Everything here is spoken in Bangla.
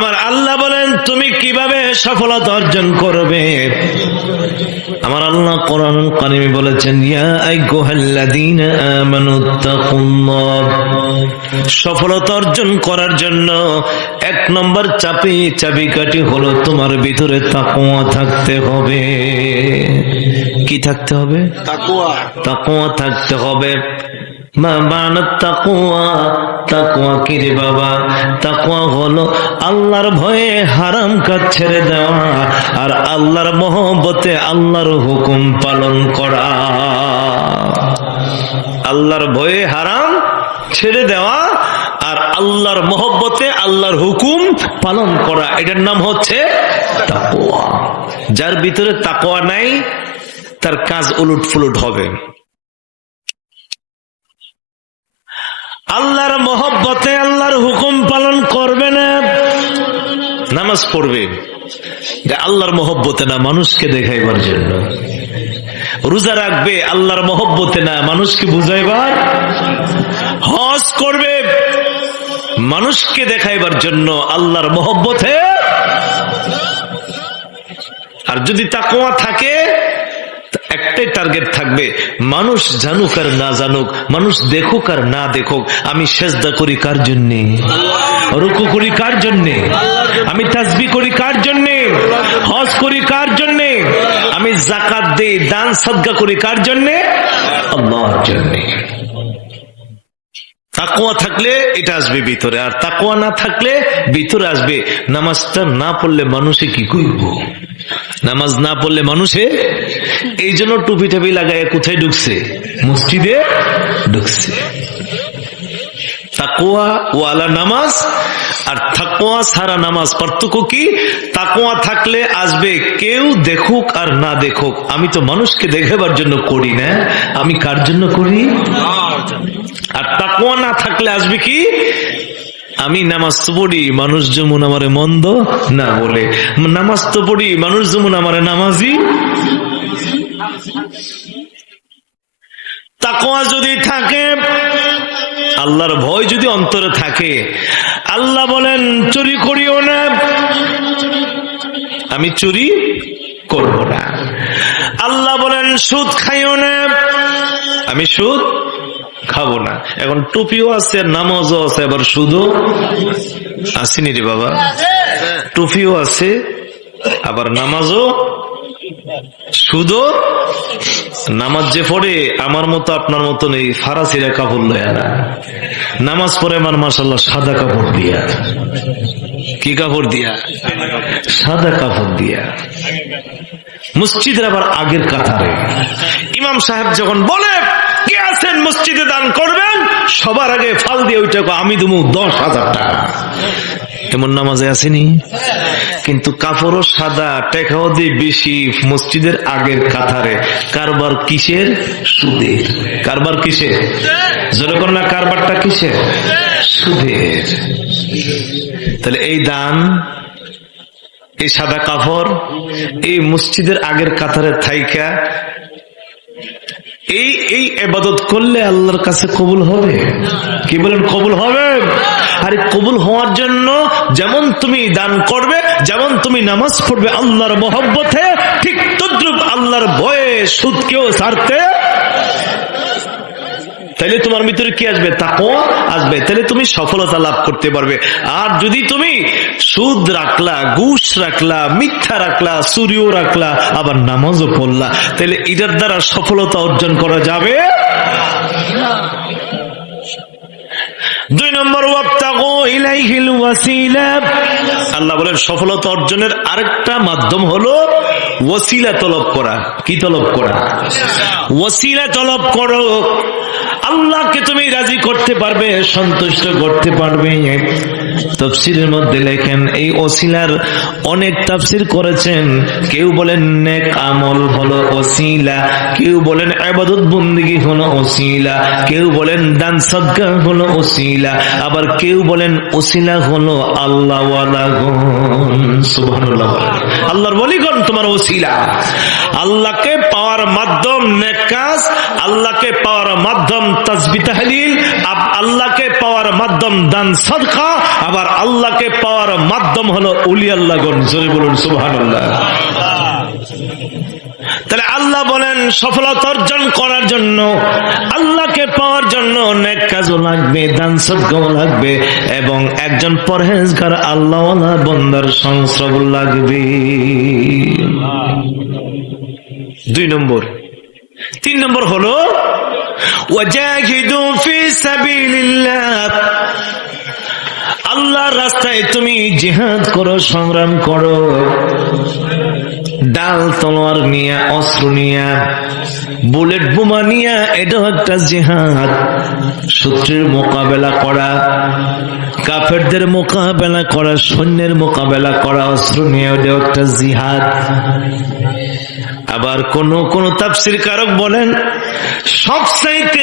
আমার আল্লাহ বলেন তুমি কীভাবে সফলতা অর্জন করবে? আমার আল্লাহ কোরআন বলেছেন ইয়া আইয়ুহাল্লাযীনা আমানু তাকুল্লাহ। সফলতা অর্জন করার জন্য এক নম্বর চাপি চাবিকাঠি হলো তোমার ভিতরে তাকওয়া থাকতে হবে। কি থাকতে হবে? তাকুয়া। তাকওয়া থাকতে হবে। আল্লাহর ভয়ে হারাম ছেড়ে দেওয়া আর আল্লাহর মহব্বতে আল্লাহর হুকুম পালন করা। আল্লাহর ভয়ে হারাম ছেড়ে দেওয়া আর আল্লাহর মহব্বতে আল্লাহর হুকুম পালন করা, এটার নাম হচ্ছে তাকওয়া। যার ভিতরে তাকওয়া নাই, তার কাজ উলুট ফুলুট হবে। আল্লাহর মহব্বতে আল্লাহর হুকুম পালন করবে না। নামাজ পড়বে। আল্লাহর মহব্বতে না, মানুষকে দেখাইবার জন্য। রোজা রাখবে, আল্লাহর মহব্বতে না, মানুষকে বুঝাইবার। হজ করবে, মানুষকে দেখাইবার জন্য আল্লাহর মহব্বতে। আর যদি তাকোয়া থাকে একটাই টার্গেট থাকবে। মানুষ জানুক আর না জানুক, মানুষ দেখুক আর না দেখুক, আমি সেজদা করি কার জন্যে? রুকু করি কার জন্যে? আমি তাসবি করি কার জন্যে? হজ করি কার জন্যে? আমি জাকাত দেই, দান সদ্গা করি কার জন্যে? আল্লাহর জন্যে। তাকোয়া থাকলে এটা আসবে ভিতরে, আর তাকোয়া না থাকলে ভিতরে আসবে। নামাজটা না পড়লে মানুষে কি করব? নামাজ না পড়লে মানুষে এই জন্য টুপি টাপি লাগায় কোথায় ঢুকছে? মসজিদে ঢুকছে। আমি তো মানুষকে দেখাবার জন্য করি না। আমি কার জন্য করি? আর তাকোয়া না থাকলে আসবে কি? আমি নামাজ তো পড়ি, মানুষ যেমন আমারে মন্দ না বলে। নামাজ তো পড়ি, মানুষ যেমন আমারে নামাজি তাকোয়া যদি থাকে, আল্লাহর ভয় যদি অন্তরে থাকে, আল্লাহ বলেন, চুরি করিও না। আমি চুরি করব না। আল্লাহ বলেন, সুদ খাইও না। আমি সুদ খাব না। এখন টুপিও আছে, নামাজও আছে, আবার সুদও আসেনি রে বাবা। টুপিও আছে, আবার নামাজও, সুদও নামাজ যে পড়ে, আমার মতো আপনার মতো নেই, ফারাসিরা কাপড় লয়া না। নামাজ পড়ে আমার মাসাল্লাহ সাদা কাপড় দিয়া। কি কাপড় দিয়া? সাদা কাপড় দিয়া। মসজিদের আবার আগের কাতারে। ইমাম সাহেব যখন বলে, কে আছেন মসজিদে দান করবেন? সবার আগে ফাল দিয়ে ওইটা আমি দেবো দশ হাজার টাকা। এমন নামাজে আসেনি? কিন্তু কাপড়ও সাদা টেকাও দিয়ে বেশি মসজিদের আগের কাতারে। কারবার কিসের? সুদের। কারবার কিসের? জোরে করো না, কারবারটা কিসের? সুদের। তাহলে এই দান, এই সাদা কাপড় এই মসজিদের আগের কাতারে থাইকা, এই এই এবাদত করলে আল্লাহর কাছে কবুল হবে? কি বলেন, কবুল হবে? আরে কবুল হওয়ার জন্য যেমন তুমি দান করবে, যেমন তুমি নামাজ পড়বে আল্লাহর মহব্বতে, ঠিক তদ্রুপ আল্লাহর ভয়ে সুদকেও ছাড়তে তাহলে তোমার ভিতরে কি আসবে? তাকো আসবে। তাহলে তুমি সফলতা লাভ করতে পারবে। আর যদি তুমি সুদ রাখলা, ঘুষ রাখলা, মিথ্যা রাখলা, চুরিও রাখলা, আবার নামাজও পড়লা তাহলে এটার দ্বারা সফলতা অর্জন করা যাবে দুই নম্বর ওয়াবতাগু ইলাইহিল ওয়াসিলা আল্লাহ বলেন সফলতা অর্জনের আরেকটা মাধ্যম হলো ওসিলা তলব করা। কি তলব করা? ওসিলা তলব করো। আল্লাহকে তুমি রাজি করতে পারবে, সন্তুষ্ট করতে পারবে। তফসিলের মধ্যে লেখেন, এই ওসিলার অনেক তাফসির করেছেন। কেউ বলেন, নেক আমল হলো ওসিলা। কেউ বলেন আবাদত বন্দিগি হলো ওসিলা। কেউ বলেন, দান সদ্গা হলো ওসিলা। আবার কেউ বলেন, ওসিলা হলো আল্লাহ আল্লাহর বলিগণ তোমার ওসিলা। আল্লাহকে পাওয়ার মাধ্যম, নেক কাজ আল্লাহকে পাওয়ার মাধ্যম তাসবি তাহলিল আল্লাহকে পাওয়ার মাধ্যম দান সদকা, আবার আল্লাহকে পাওয়ার মাধ্যম হলো উলি আল্লাহগণ জোরে বলুন সুবহান তাহলে আল্লাহ বলেন, সফলতা অর্জন করার জন্য, আল্লাহকে পাওয়ার জন্য অনেক কাজও লাগবে, দান সদ্গাও লাগবে, এবং একজন পরহেজগার আল্লাহ বন্দার সংস্রব লাগবে। দুই নম্বর। তিন নম্বর হলো সাবিলিল্লাহ। রাস্তায় তুমি জিহাদ করো, সংগ্রাম করো। ডাল তলোয়ার নিয়ে, অস্ত্র নিয়ে, বুলেট বোমা নিয়ে এটাও একটা জিহাদ। শত্রুর মোকাবেলা করা, কাফেরদের মোকাবেলা করা, সৈন্যের মোকাবেলা করা, অস্ত্র নিয়ে ওটাও একটা জিহাদ। আবার কোন কোন তাফসির কারক বলেন সবচাইতে